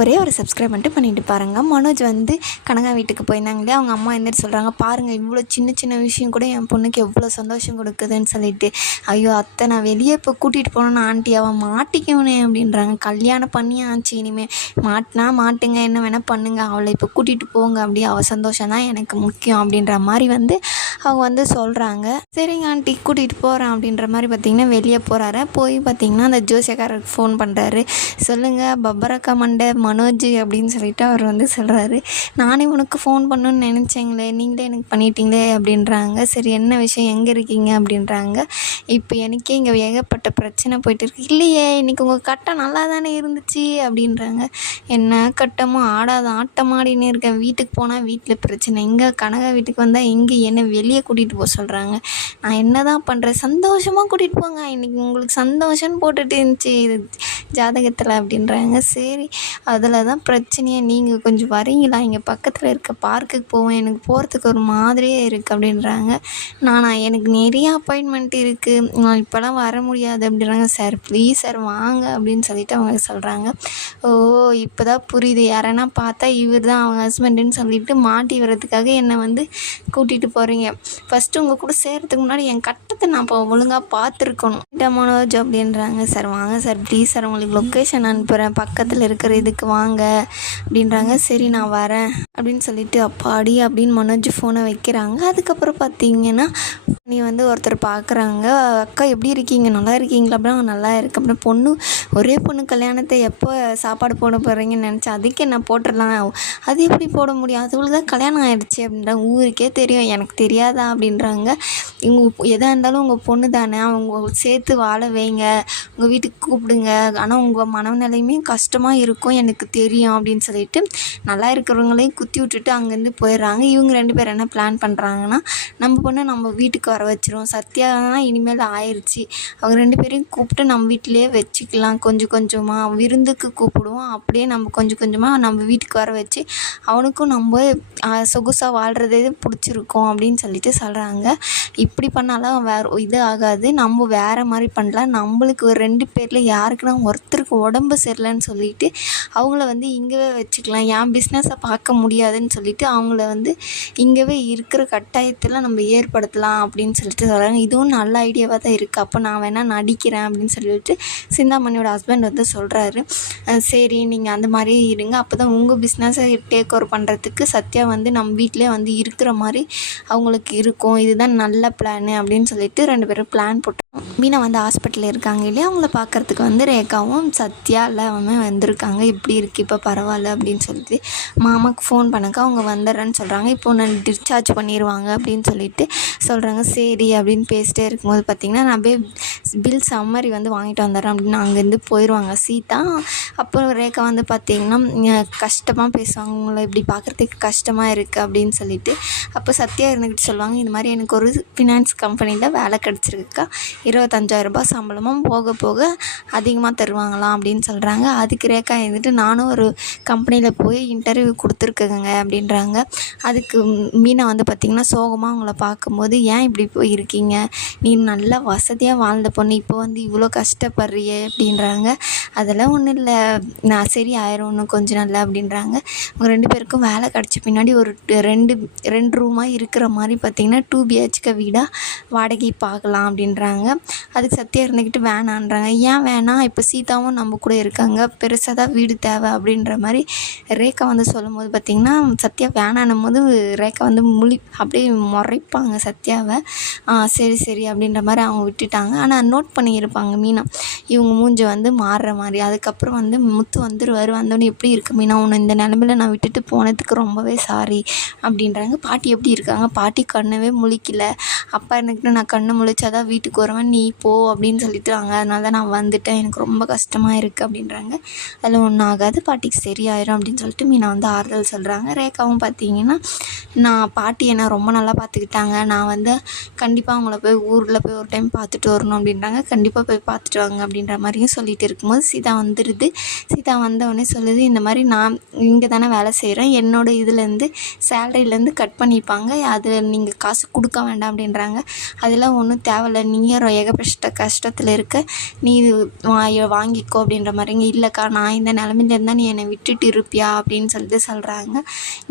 ஒரே ஒரு சப்ஸ்கிரைப் பண்ணிட்டு பாருங்கள். மனோஜ் வந்து கனகா வீட்டுக்கு போயிருந்தாங்களே, அவங்க அம்மா எந்திரிச்சு சொல்கிறாங்க, பாருங்கள் இவ்வளோ சின்ன சின்ன விஷயம் கூட என் பொண்ணுக்கு எவ்வளோ சந்தோஷம் கொடுக்குதுன்னு சொல்லிட்டு. ஐயோ அத்தை, நான் வெளியே இப்போ கூட்டிகிட்டு போனேன்னு ஆண்டி அவன் மாட்டிக்கவனே அப்படின்றாங்க. கல்யாணம் பண்ணியாச்சு, இனிமேல் மாட்டினா மாட்டுங்க, என்ன வேணால் பண்ணுங்க, அவளை இப்போ கூட்டிகிட்டு போங்க, அப்படி அவள் சந்தோஷம் தான் எனக்கு முக்கியம் அப்படின்ற மாதிரி வந்து அவங்க வந்து சொல்கிறாங்க. சரிங்க ஆண்டி கூட்டிகிட்டு போகிறேன் அப்படின்ற மாதிரி பார்த்திங்கன்னா வெளியே போகிறாரு. போய் பார்த்திங்கன்னா அந்த ஜோசியக்காரருக்கு ஃபோன் பண்ணுறாரு. சொல்லுங்கள் பப்பரக்கா மண்டை மனோஜ் அப்படின்னு சொல்லிட்டு அவர் வந்து சொல்கிறாரு. நானே உனக்கு ஃபோன் பண்ணணுன்னு நினச்சேங்களே, நீங்களே எனக்கு பண்ணிட்டீங்களே அப்படின்றாங்க. சரி என்ன விஷயம், எங்கே இருக்கீங்க அப்படின்றாங்க. இப்போ எனக்கே இங்கே ஏகப்பட்ட பிரச்சனை போயிட்டு இருக்கு. இல்லையே இன்றைக்கி உங்கள் கட்டம் நல்லா தானே இருந்துச்சு அப்படின்றாங்க. என்ன கட்டமோ ஆடாத ஆட்டமாடின்னு இருக்கேன், வீட்டுக்கு போனால் வீட்டில் பிரச்சனை, இங்கே கனகா வீட்டுக்கு வந்தால் இங்கே என்னை வெளியே கூட்டிகிட்டு போக சொல்கிறாங்க. நான் என்ன தான் பண்ணுறேன், சந்தோஷமாக கூட்டிகிட்டு போங்க, இன்றைக்கி உங்களுக்கு சந்தோஷம்னு போட்டுட்டு இருந்துச்சு ஜாதகத்தில் அப்படின்றாங்க. சரி அதில் தான் பிரச்சனையே, நீங்கள் கொஞ்சம் வரீங்களா, இங்கே பக்கத்தில் இருக்க பார்க்குக்கு போவேன், எனக்கு போகிறதுக்கு ஒரு மாதிரியே இருக்குது அப்படின்றாங்க. எனக்கு நிறைய அப்பாயின்மெண்ட் இருக்குது, நான் இப்போலாம் வர முடியாது அப்படின்றாங்க. சார் ப்ளீஸ் சார் வாங்க அப்படின்னு சொல்லிட்டு அவங்க சொல்கிறாங்க. ஓ இப்போ தான் புரியுது, யாரனா பார்த்தா இவர் தான் அவங்க ஹஸ்பண்டுன்னு சொல்லிட்டு மாட்டி வர்றதுக்காக என்னை வந்து கூட்டிகிட்டு போகிறீங்க. ஃபஸ்ட்டு உங்கள் கூட சேர்கிறதுக்கு முன்னாடி என் கட்டத்தை நான் இப்போ ஒழுங்காக பார்த்துருக்கணும் மனோஜ் அப்படின்றாங்க. சார் வாங்க சார் ப்ளீஸ் சார், உங்களுக்கு லொக்கேஷன் அனுப்புகிறேன், பக்கத்தில் இருக்கிற இதுக்கு வாங்க அப்படின்றாங்க. சரி நான் வரேன் அப்படின்னு சொல்லிட்டு அப்பாடி அப்படின்னு மனோஜ் ஃபோனை வைக்கிறாங்க. அதுக்கப்புறம் பார்த்தீங்கன்னா நீ வந்து ஒருத்தர் பார்க்குறாங்க. அக்கா எப்படி இருக்கீங்க, நல்லா இருக்கீங்களா அப்படின்னா நல்லா இருக்கு. அப்புறம் ஒரே பொண்ணு கல்யாணத்தை எப்போ சாப்பாடு போட போகிறீங்கன்னு நினச்சேன், அதுக்கு என்ன போட்டுடலாம், அது எப்படி போட முடியும், அதுக்குள்ள தான் கல்யாணம் ஆகிடுச்சு அப்படின்றாங்க. ஊருக்கே தெரியும், எனக்கு தெரியாதா அப்படின்றாங்க. எதாக இருந்தாலும் உங்கள் பொண்ணு தானே, அவங்க சேர்த்து வாழ வைங்க, உங்கள் வீட்டுக்கு கூப்பிடுங்க, ஆனால் உங்கள் மனநிலையுமே கஷ்டமாக இருக்கும் எனக்கு தெரியும் அப்படின்னு சொல்லிட்டு நல்லா இருக்கிறவங்களையும் குத்தி விட்டுட்டு அங்கேருந்து போயிடுறாங்க. இவங்க 2 பேர் என்ன பிளான் பண்ணுறாங்கன்னா, நம்ம பொண்ணை நம்ம வீட்டுக்கு வர வச்சிரும், சத்யாலாம் இனிமேல் ஆயிடுச்சு, அவங்க 2 பேரையும் கூப்பிட்டு நம்ம வீட்டிலேயே வச்சுக்கலாம், கொஞ்சம் கொஞ்சமாக விருந்துக்கு கூப்பிடுவோம், அப்படியே நம்ம கொஞ்சம் கொஞ்சமாக நம்ம வீட்டுக்கு வர வச்சு அவனுக்கும் நம்ம சொகுசாக வாழ்கிறதே பிடிச்சிருக்கோம் அப்படின்னு சொல்லிட்டு சொல்கிறாங்க. இப்படி பண்ணாலும் இது ஆகாது, நம்ம வேறு மாதிரி பண்ணலாம், நம்மளுக்கு ஒரு 2 பேரில் யாருக்குன்னா ஒருத்தருக்கு உடம்பு சரியில்லைன்னு சொல்லிட்டு அவங்கள வந்து இங்கேவே வச்சுக்கலாம், என் பிஸ்னஸை பார்க்க முடியாதுன்னு சொல்லிட்டு அவங்கள வந்து இங்கேவே இருக்கிற கட்டாயத்தில் நம்ம ஏற்படுத்தலாம் அப்படின்னு சொல்லிட்டு சொல்கிறாங்க. இதுவும் நல்ல ஐடியாவாக தான் இருக்குது, அப்போ நான் வேணால் நடிக்கிறேன் அப்படின்னு சொல்லிட்டு சிந்தாமணியோட ஹஸ்பண்ட் வந்து சொல்கிறாரு. சரி நீங்கள் அந்த மாதிரியே இருங்க, அப்போ தான் உங்கள் பிஸ்னஸை டேக் ஓவர் பண்ணுறதுக்கு சத்யா வந்து நம்ம வீட்டிலே வந்து இருக்கிற மாதிரி அவங்களுக்கு இருக்கும், இதுதான் நல்ல பிளானு அப்படின்னு சொல்லிட்டு 2 பேரும் பிளான் போட்டு மீனா வந்து ஹாஸ்பிட்டலில் இருக்காங்க இல்லையா, அவங்கள பார்க்குறதுக்கு வந்து ரேகாவும் சத்யா எல்லாமே வந்திருக்காங்க. இப்படி இருக்குது இப்போ பரவாயில்ல அப்படின்னு சொல்லிட்டு மாமாவுக்கு ஃபோன் பண்ணக்க அவங்க வந்துடுறேன்னு சொல்கிறாங்க. இப்போ நான் டிஸ்சார்ஜ் பண்ணிடுவாங்க அப்படின்னு சொல்லிட்டு சொல்கிறாங்க. சரி அப்படின்னு பேசிட்டே இருக்கும்போது பார்த்திங்கன்னா நான் பில் சம்மரி வந்து வாங்கிட்டு வந்துடுறேன் அப்படின்னு அங்கேருந்து போயிடுவாங்க சீதா. அப்புறம் ரேகா வந்து பார்த்திங்கன்னா கஷ்டமாக பேசுவாங்க, உங்களை இப்படி பார்க்குறதுக்கு கஷ்டமாக இருக்குது அப்படின்னு சொல்லிட்டு. அப்போ சத்யா இருந்துக்கிட்டு சொல்லுவாங்க, இந்த மாதிரி எனக்கு ஒரு ஃபினான்ஸ் கம்பெனியில் வேலை கிடச்சிருக்குக்கா, 25,000 ரூபாய் சம்பளமும் போக போக அதிகமாக தருவாங்களாம் அப்படின்னு சொல்கிறாங்க. அதுக்கு ரேகா இருந்துட்டு நானும் ஒரு கம்பெனியில் போய் இன்டர்வியூ கொடுத்துருக்கேங்க அப்படின்றாங்க. அதுக்கு மீனா வந்து பார்த்திங்கன்னா சோகமாக அவங்கள பார்க்கும்போது, ஏன் இப்படி போய் இருக்கீங்க, நீ நல்லா வசதியாக வாழ்ந்த பொண்ணு இப்போ வந்து இவ்வளோ கஷ்டப்படுறியே அப்படின்றாங்க. அதெல்லாம் ஒன்றும் இல்லை, நான் சரி ஆயிரும் இன்னும் கொஞ்சம் நாளில் அப்படின்றாங்க. அவங்க 2 பேருக்கும் வேலை கிடச்ச பின்னாடி ஒரு 2 ரூமாக இருக்கிற மாதிரி பார்த்திங்கன்னா 2 BHK வீடாக வாடகை பார்க்கலாம் அப்படின்றாங்க. அதுக்கு சத்யா இருந்துக்கிட்டு வேணான்றாங்க. ஏன் வேணாம், இப்போ சீதாவும் நம்ம கூட இருக்காங்க, பெருசாக தான் வீடு தேவை அப்படின்ற மாதிரி ரேகா வந்து சொல்லும்போது பார்த்திங்கன்னா சத்யா வேணான்னும் போது ரேகா வந்து அப்படியே முறைப்பாங்க சத்யாவை. சரி சரி அப்படின்ற மாதிரி அவங்க விட்டுட்டாங்க. ஆனால் நோட் பண்ணியிருப்பாங்க மீனா இவங்க மூஞ்சி வந்து மாறுற மாதிரி. அதுக்கப்புறம் வந்து முத்து வந்துடுவார், வந்தோடனே எப்படி இருக்கு மீனா, உன்னை இந்த நிலமையில நான் விட்டுட்டு போனதுக்கு ரொம்பவே சாரி அப்படின்றாங்க. பாட்டி எப்படி இருக்காங்க, பாட்டி கண்ணவே முழிக்கல, அப்பா இருந்துக்கிட்டு நான் கண்ணு முழிச்சாதான் வீட்டுக்கு வருவேன், நீ போ அப்படின்னு சொல்லிட்டுறாங்க, அதனால தான் நான் வந்துட்டேன், எனக்கு ரொம்ப கஷ்டமாக இருக்குது அப்படின்றாங்க. அதில் ஒன்றும் ஆகாது, பாட்டிக்கு சரியாயிரும் அப்படின்னு சொல்லிட்டு மீனா வந்து ஆறுதல் சொல்கிறாங்க. ரேகாவும் பார்த்திங்கன்னா பாட்டி என்னை ரொம்ப நல்லா பார்த்துக்கிட்டாங்க. நான் வந்து கண்டிப்பாக அவங்கள போய் ஊரில் போய் ஒரு டைம் பார்த்துட்டு வரணும் அப்படின்றாங்க. கண்டிப்பாக போய் பார்த்துட்டு வாங்க அப்படின்ற மாதிரியும் சொல்லிட்டு இருக்கும்போது சீதா வந்துடுது. சீதா வந்தவுடனே சொல்லுது, இந்த மாதிரி நான் இங்கே தானே வேலை செய்கிறேன், என்னோடய இதுலேருந்து சேலரியிலேருந்து கட் பண்ணிப்பாங்க, அது நீங்கள் காசு கொடுக்க வேண்டாம் அப்படின்றாங்க. அதெல்லாம் ஒன்றும் தேவையில்ல, நீயே ஏகப்பட்ட கஷ்டத்தில் இருக்க, நீ இது வாங்கிக்கோ அப்படின்ற மாதிரிங்க. இல்லைக்கா, நான் இந்த நிலமையில இருந்தால் நீ என்னை விட்டுட்டு இருப்பியா அப்படின்னு சொல்கிறாங்க.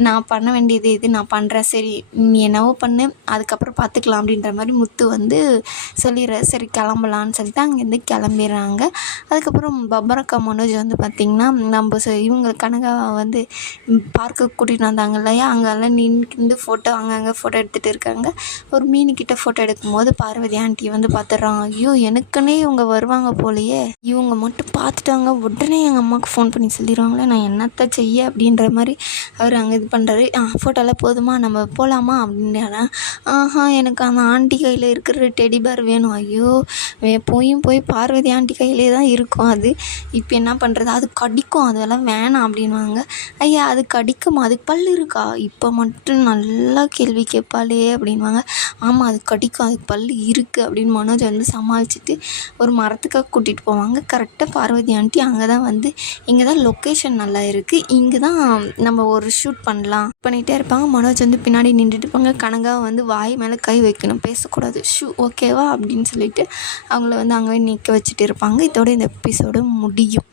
நான் பண்ண வேண்டியது இது நான் பண்ணுறேன், சரி நீ என்னவோ பண்ணு, அதுக்கப்புறம் பார்த்துக்கலாம் அப்படின்ற மாதிரி முத்து வந்து சொல்லிடுறாரு. சரி கிளம்பலான்னு சொல்லிட்டு அங்கேருந்து கிளம்பிடுறாங்க. அதுக்கப்புறம் பப்பரக்கா மனோஜ் வந்து பார்த்திங்கன்னா நம்ம இவங்க கனகாவை வந்து பார்க்குக்கு கூட்டிகிட்டு வந்தாங்க இல்லையா, அங்கெல்லாம் நின்று ஃபோட்டோ அங்கங்கே ஃபோட்டோ எடுத்துகிட்டு இருக்காங்க. ஒரு மீனுக்கிட்ட ஃபோட்டோ எடுக்கும்போது பார்வதி ஆண்டி வந்து பார்த்துட்றாங்க. ஐயோ, எனக்குன்னே இவங்க வருவாங்க போலையே, இவங்க மட்டும் பார்த்துட்டாங்க உடனே எங்கள் அம்மாவுக்கு ஃபோன் பண்ணி சொல்லிடுவாங்களே, நான் என்னத்த செய்ய அப்படின்ற மாதிரி அவர் அங்கே இது பண்ணுறாரு. ஃபோட்டோலாம் போதுமா, நம்ம போகலாமா அப்படின்னா, எனக்கு அந்த ஆண்டி கையில் இருக்கிற டெடி பேர் வேணும். ஐயோ, போய் பார்வதி ஆண்டி கையிலே தான் இருக்கும் அது, இப்போ என்ன பண்ணுறது, அது கடிக்கும், அதெல்லாம் வேணாம் அப்படின்வாங்க. ஐயா, அது கடிக்குமா, அதுக்கு பல் இருக்கா, இப்போ மட்டும் நல்லா கேள்வி கேட்பாளே அப்படின்வாங்க. ஆமாம், அது கடிக்கும், அதுக்கு பல் இருக்குது அப்படின்னு மனோஜ் வந்து சமாளிச்சுட்டு ஒரு மரத்துக்காக கூட்டிகிட்டு போவாங்க. கரெக்டாக பார்வதி ஆண்டி அங்கே தான் வந்து, இங்கே தான் லொக்கேஷன் நல்லா இருக்குது, இங்கே தான் நம்ம ஒரு ஷூட் பண்ணலாம் பண்ணிகிட்டே இருப்பாங்க. மனோஜ் வந்து பின்னாடி நின்றுட்டு இருப்பாங்க. கனகா வந்து வாய் மேலே கை வைக்கணும், பேசக்கூடாது, ஓகேவா அப்படின்னு சொல்லிட்டு அவங்கள வந்து அங்கே நிற்க வச்சுட்டு இருப்பாங்க. இதோட இந்த எபிசோடு முடியும்.